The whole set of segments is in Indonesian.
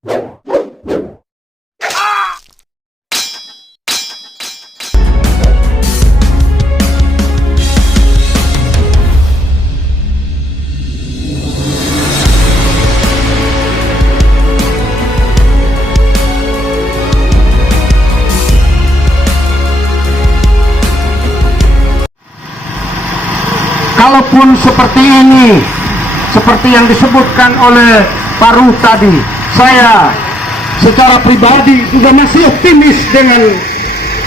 Kalaupun seperti ini, seperti yang disebutkan oleh Pak Ruh tadi, saya secara pribadi juga masih optimis dengan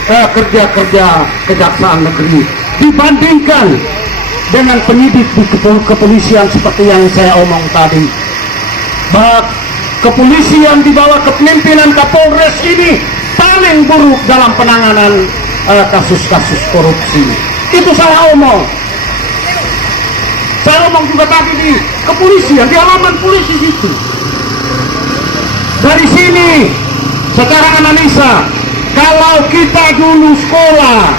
kerja-kerja Kejaksaan Negeri dibandingkan dengan penyidik di kepolisian seperti yang saya omong tadi. Bahwa kepolisian di bawah kepemimpinan Kapolres ini paling buruk dalam penanganan kasus-kasus korupsi. Itu saya omong. Saya omong juga tadi di kepolisian, di halaman polisi itu. Dari sini, secara analisa, kalau kita dulu sekolah,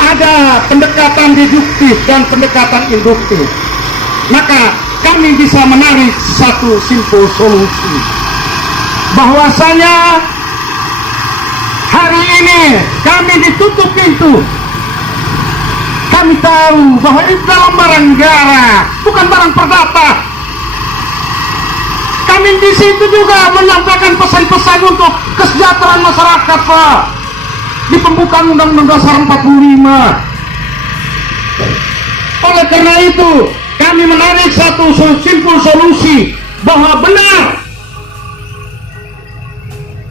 ada pendekatan deduktif dan pendekatan induktif, maka kami bisa menarik satu simpul solusi. Bahwasanya hari ini kami ditutup pintu. Kami tahu bahwa itu dalam barang negara, bukan barang perdata. Kami di situ juga menyampaikan pesan-pesan untuk kesejahteraan masyarakat, Pak. Di pembukaan Undang-Undang Dasar 45. Oleh karena itu, kami menarik satu simpul solusi bahwa benar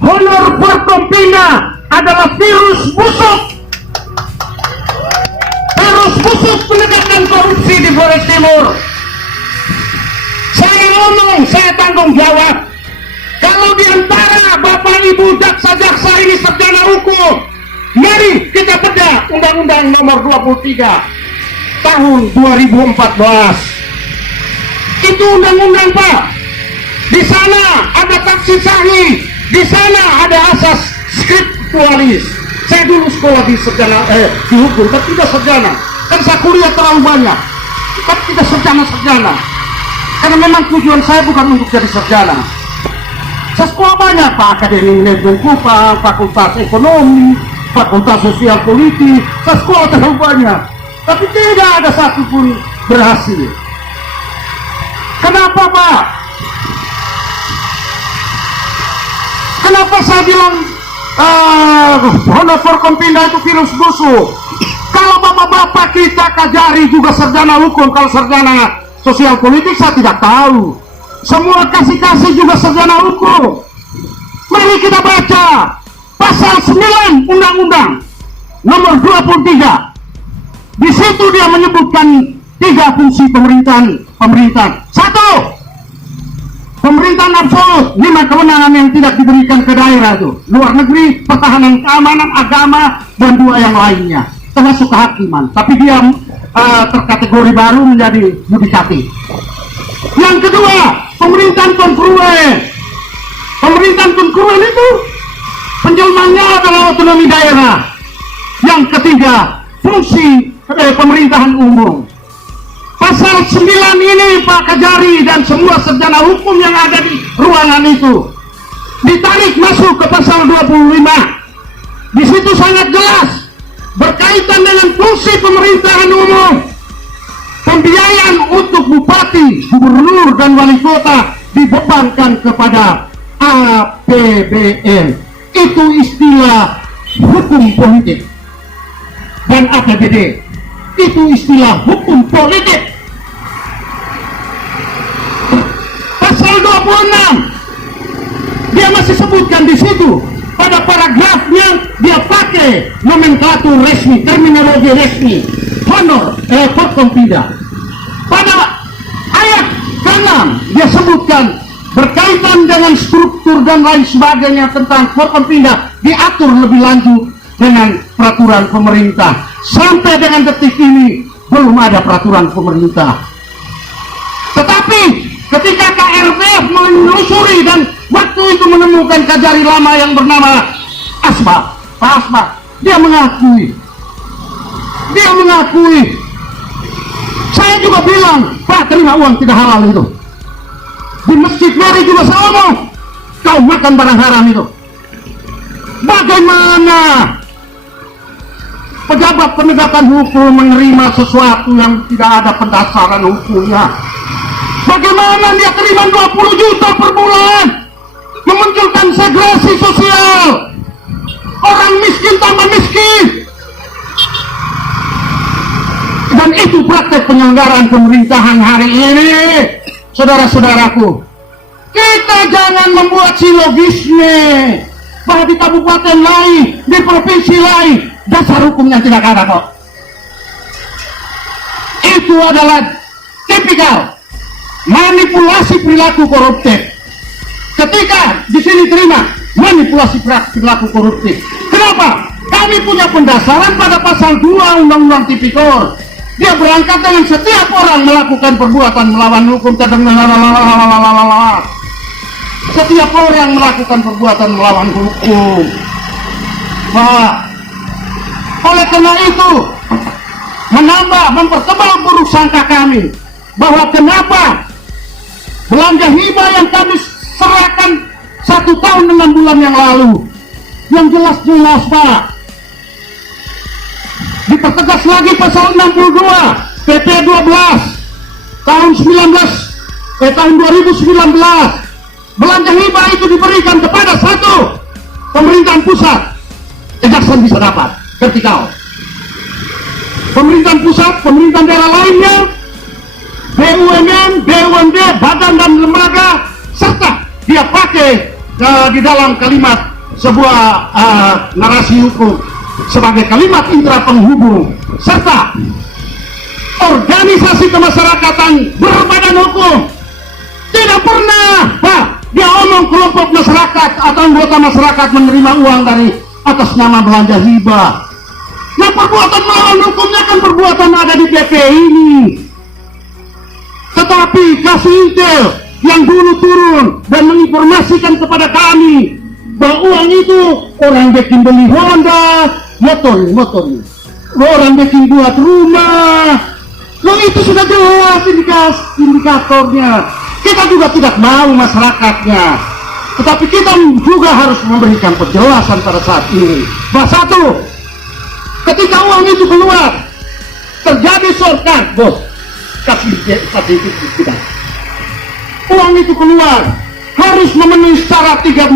honor Forkompinda adalah virus busuk. Busuk penegakan korupsi di Flores Timur. Saya ngomong, saya tanggung jawab. Kalau diantara Bapak Ibu jaksa-jaksa ini sarjana hukum, mari kita bedah Undang-Undang Nomor 23 tahun 2014. Itu undang-undang, Pak. Di sana ada taksir sahih, di sana ada asas skriptualis. Saya dulu sekolah di di hukum, tapi tidak sarjana. Kan saya kuliah terlalu banyak, tapi tidak sarjana. Karena memang tujuan saya bukan untuk jadi sarjana. Saya sekolah banyak, Pak, Akademi Manajemen Kupang, Fakultas Ekonomi, Fakultas Sosial Politik. Saya sekolah terlalu banyak, tapi tidak ada satupun berhasil. Kenapa, Pak? Kenapa saya bilang honor Forkompinda itu virus busuk? Kalau bapak-bapak kita Kajari juga sarjana hukum, kalau sarjana sosial politik saya tidak tahu. Semua kasih-kasih juga sarjana hukum. Mari kita baca pasal 9 Undang-Undang Nomor 23. Di situ dia menyebutkan 3 fungsi pemerintahan. 1. Pemerintahan absolut, 5 kewenangan yang tidak diberikan ke daerah itu. Luar negeri, pertahanan keamanan, agama, dan 2 yang lainnya. Termasuk kehakiman, tapi dia terkategori baru menjadi yudikatif. Yang kedua, pemerintahan kongruen. Pemerintahan kongruen itu penjelmaannya adalah otonomi daerah. Yang ketiga, fungsi pemerintahan umum. Pasal 9 ini, Pak Kajari dan semua sarjana hukum yang ada di ruangan itu ditarik masuk ke pasal 25. Di situ sangat jelas berkaitan dengan fungsi pemerintahan umum. Pembiayaan untuk bupati, gubernur, dan wali kota dibebankan kepada APBN. Itu istilah hukum politik. Dan APBD itu istilah hukum politik. Pasal 26 dia masih sebutkan di situ. Pada paragrafnya dia pakai nomenklatur resmi, terminologi resmi, honor Forkompinda. Pada ayat ke-6 dia sebutkan berkaitan dengan struktur dan lain sebagainya tentang Forkompinda diatur lebih lanjut dengan peraturan pemerintah. Sampai dengan detik ini belum ada peraturan pemerintah. Tetapi ketika KRPF menelusuri dan waktu itu menemukan Kajari lama yang bernama Asbah, Pak Asbah, dia mengakui. Saya juga bilang, Pak, terima uang tidak halal itu. Di Masjid Mary juga saya ngomong, kau makan barang haram itu? Bagaimana pejabat penegakan hukum menerima sesuatu yang tidak ada pendasaran hukumnya? Bagaimana dia terima 20 juta per bulan? Memunculkan segresi sosial. Orang miskin tambah miskin. Dan itu praktek penyelenggaraan pemerintahan hari ini. Saudara-saudaraku, kita jangan membuat silogisme bahwa di kabupaten lain, di provinsi lain, dasar hukumnya tidak ada kok. Itu adalah tipikal manipulasi perilaku koruptif. Ketika di sini terima manipulasi perilaku koruptif. Kenapa? Kami punya pendasaran pada pasal 2 Undang-Undang Tipikor. Dia berangkat dengan setiap orang melakukan perbuatan melawan hukum. Setiap orang melakukan perbuatan melawan hukum. Pak, oleh karena itu mempertebal buruk sangka kami bahwa kenapa belanja hibah yang kami serahkan 1 tahun 6 bulan yang lalu, yang jelas-jelas Pak, dipertegas lagi pasal 62 PP 12 tahun 2019, belanja hibah itu diberikan kepada satu pemerintahan pusat, Jaksan bisa dapat vertikal. Pemerintahan pusat, pemerintahan daerah lainnya, BUMN, BUMD, badan dan lembaga, serta dia pakai di dalam kalimat sebuah narasi hukum sebagai kalimat intra penghubung, serta organisasi kemasyarakatan berbadan hukum. Tidak pernah Pak dia omong kelompok masyarakat atau anggota masyarakat menerima uang dari atas nama belanja hibah. Nah, perbuatan melawan hukumnya kan perbuatan ada di PP ini. Tetapi kasih intel yang dulu turun dan menginformasikan kepada kami bahwa uang itu orang bikin beli Honda, motor, orang bikin buat rumah. Loh, itu sudah jelas indikatornya. Kita juga tidak mau masyarakatnya, tetapi kita juga harus memberikan penjelasan pada saat ini. Bahwa satu, ketika uang itu keluar, terjadi shortcut, bos, kasih kita. Uang itu keluar harus memenuhi syarat 3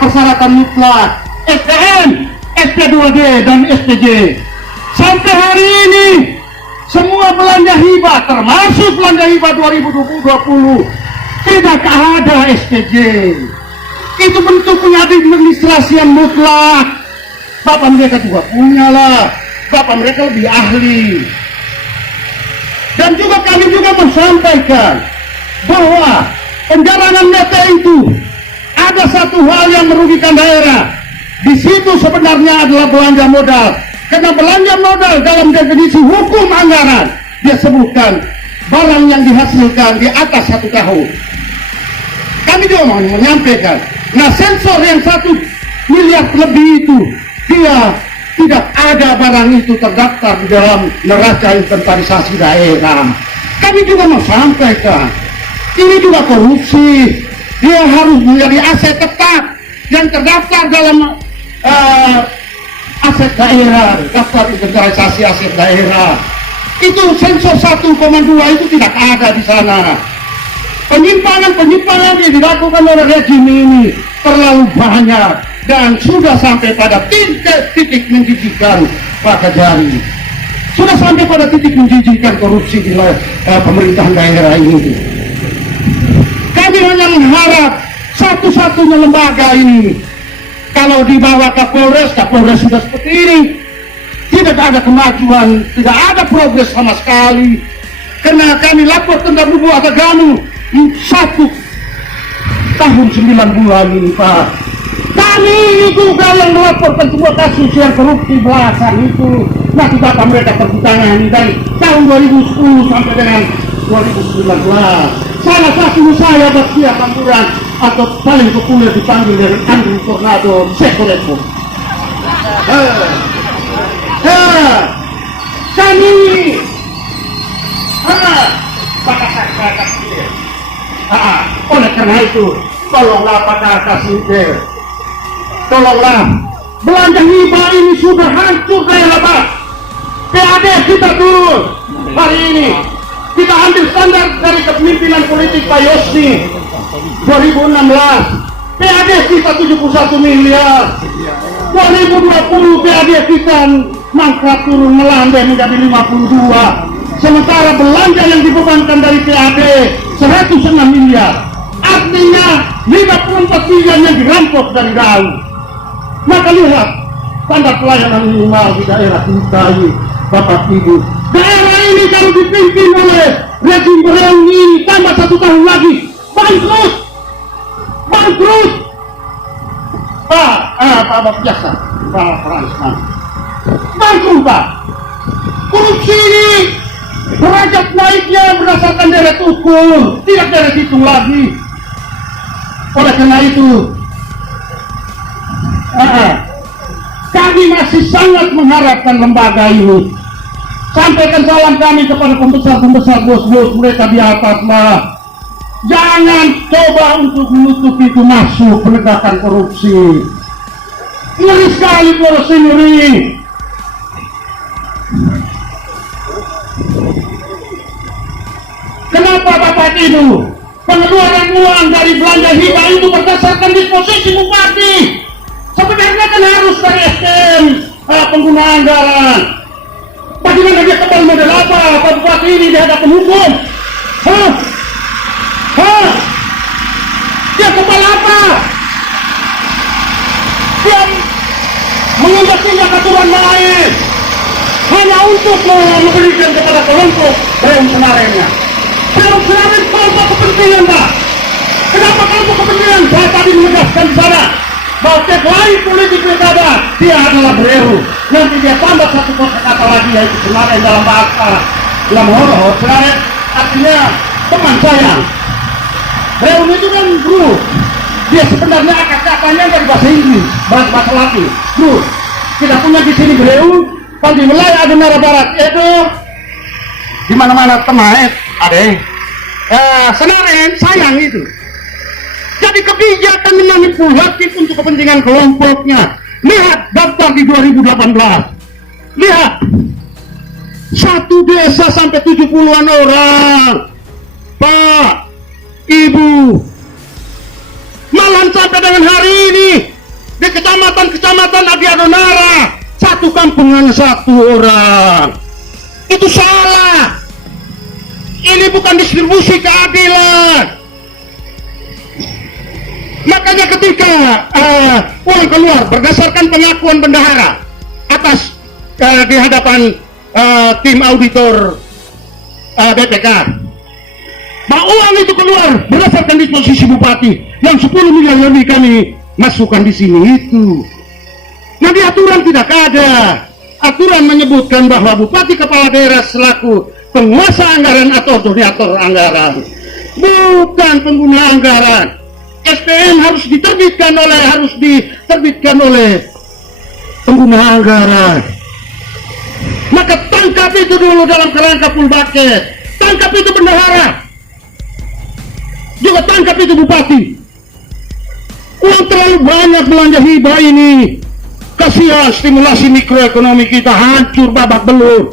persyaratan mutlak: SPM, SP2D dan SPJ. Sampai hari ini semua belanja hibah, termasuk belanja hibah 2020, tidak ada SPJ. Itu bentuknya administrasi yang mutlak. Bapak mereka juga punya lah, bapak mereka lebih ahli. Dan juga kami juga menyampaikan bahwa penjarangan data itu ada satu hal yang merugikan daerah. Di situ sebenarnya adalah belanja modal. Karena belanja modal dalam definisi hukum anggaran, dia sebutkan barang yang dihasilkan di atas 1 tahun. Kami juga mau menyampaikan, nah sensor yang 1 miliar lebih itu, dia tidak ada barang itu terdaftar di dalam neraca inventarisasi daerah. Kami juga mau sampaikan, ini juga korupsi. Dia harus menjadi aset tetap yang terdaftar dalam aset daerah, daftar inventarisasi aset daerah. Itu sensor 1,2 itu tidak ada di sana. Penyimpangan yang dilakukan oleh rejim ini terlalu banyak dan sudah sampai pada titik menjijikan Pak Kajari. Sudah sampai pada titik menjijikan korupsi di pemerintahan daerah ini. Kami hanya mengharap satu-satunya lembaga ini, kalau dibawa ke Kapolres sudah seperti ini, tidak ada kemajuan, tidak ada progres sama sekali. Karena kami lapor tentang Bubu Atagamu 1 tahun 9 bulan ini Pak. Kami juga yang melaporkan semua kasus yang korupsi belasan itu. Nah, bapak mereka perbutangan dari tahun 2010 sampai dengan 2019. Salah satu saya Baktia Kampuran atau paling populer dipanggil dengan Andrew Tornado Sekorepo. Kami oleh karena itu Tolonglah Pak Kasih, tolonglah. Belanja hibah ini sudah hancur kayak lepas. PAD kita turun hari ini. Kita ambil standar dari kepemimpinan politik Pak Yosni 2016. PAD kita 71 miliar. 2020 PAD kita mangkrak turun melandai menjadi 52. Sementara belanja yang dibebankan dari PAD 106 miliar. Artinya 54 miliar yang dirampok dari daun. Maka lihat standar pelayanan minimal di daerah kita ini, Bapak Ibu. Daerah ini kalau dipimpin oleh rezim Bereung ini tambah 1 tahun lagi bangkrut. Pak Jaksa, Pak Ransman, bangkrut Pak. Korupsi ini derajat naiknya berdasarkan deret ukur, tidak deret hitung lagi. Oleh karena itu, kami masih sangat mengharapkan lembaga ini. Sampaikan salam kami kepada pembesar-pembesar bos-bos mereka di atas lah. Jangan coba untuk menutup pintu masuk penegakan korupsi. Ngeri sekali korupsi, ngeri. Kenapa Bapak Ibu? Pengeluaran uang dari belanja hibah itu berdasarkan disposisi bupati. Sebenarnya kan harus dari SDM pengguna anggaran. Bagaimana dia kembali model apa Pak Bupati ini di hadapan hukum? Dia kembali apa? Dia menginjak-injak aturan main hanya untuk memberikan kepada kelompok Bereung Senarennya. Bereung Senaren kelompok kepentingan Pak. Kenapa kelompok kepentingan? Saya tadi menegaskan di sana bahwa lain politik pilkada dia adalah Bereung. Nanti dia tambah satu kata lagi yaitu Senaren dalam bahasa Lamoro. Senaren artinya teman sayang. Bereung itu kan bro. Dia sebenarnya akar-akarnya dari bahasa Inggris, bahasa Latin. Bro, kita punya di sini Bereung, kalau di wilayah Adunara Barat itu di mana-mana Temaet ada. Senaren sayang itu. Jadi kebijakan manipulatif untuk kepentingan kelompoknya. Lihat daftar di 2018. Lihat. Satu desa sampai 70-an orang. Pak, Ibu. Malah sampai dengan hari ini di kecamatan Adi Adonara, satu kampung hanya 1 orang. Itu salah. Ini bukan distribusi keadilan. Makanya ketika uang keluar berdasarkan pengakuan bendahara atas di hadapan tim auditor BPK, bahwa uang itu keluar berdasarkan disposisi bupati yang 10 miliar lebih kami masukkan di sini itu. Nah di aturan tidak ada. Aturan menyebutkan bahwa bupati kepala daerah selaku penguasa anggaran atau donatur anggaran, bukan pengguna anggaran. SPM harus diterbitkan oleh pengguna anggaran. Maka tangkap itu dulu dalam kerangka full bucket. Tangkap itu bendahara. Juga tangkap itu bupati. Uang terlalu banyak belanja hibah ini. Kasihan stimulasi mikroekonomi kita hancur babak belur.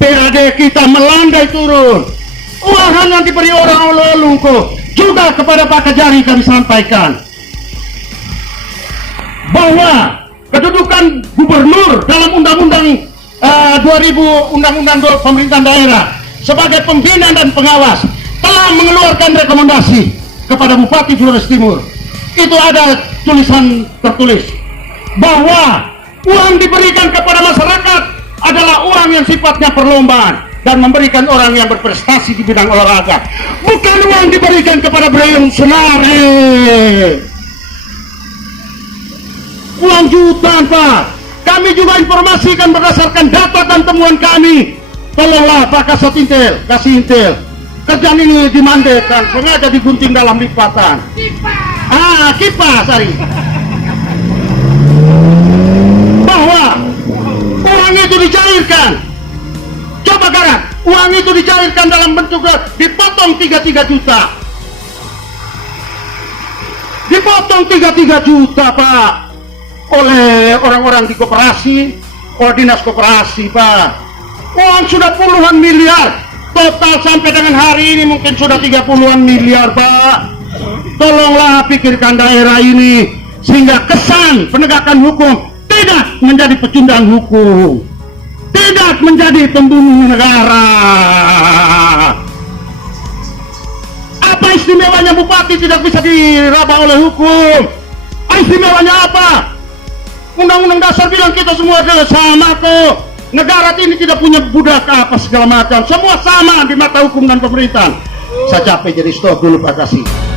PAD kita melandai turun. Uang hanya diberi orang lalu kok. Juga kepada Pak Kajari kami sampaikan bahwa kedudukan gubernur dalam undang-undang 2000 undang-undang pemerintahan daerah sebagai pembina dan pengawas telah mengeluarkan rekomendasi kepada Bupati Flores Timur. Itu ada tulisan tertulis bahwa uang diberikan kepada masyarakat adalah uang yang sifatnya perlombaan dan memberikan orang yang berprestasi di bidang olahraga, bukan uang diberikan kepada Bereung Senaren. Uang jutaan Pak. Kami juga informasikan berdasarkan data dan temuan kami. Tolonglah Pak kasih intel. Kerjaan ini dimandekan, sengaja digunting dalam lipatan. Kipas hari. Bahwa uang itu dicairkan. Coba garap, uang itu dicairkan dalam bentuk dipotong 33 juta. dipotong 33 juta Pak oleh orang-orang di koperasi, oleh dinas koperasi Pak. Uang sudah puluhan miliar, total sampai dengan hari ini mungkin sudah 30-an miliar Pak. Tolonglah pikirkan daerah ini sehingga kesan penegakan hukum tidak menjadi pecundang hukum, tidak menjadi pembunuh negara. Apa istimewanya bupati tidak bisa diraba oleh hukum? Istimewanya apa? Undang-undang dasar bilang kita semua adalah sama kok. Negara ini tidak punya budak apa segala macam. Semua sama di mata hukum dan pemerintahan. Saya capek jadi stop dulu, Pak Kasih.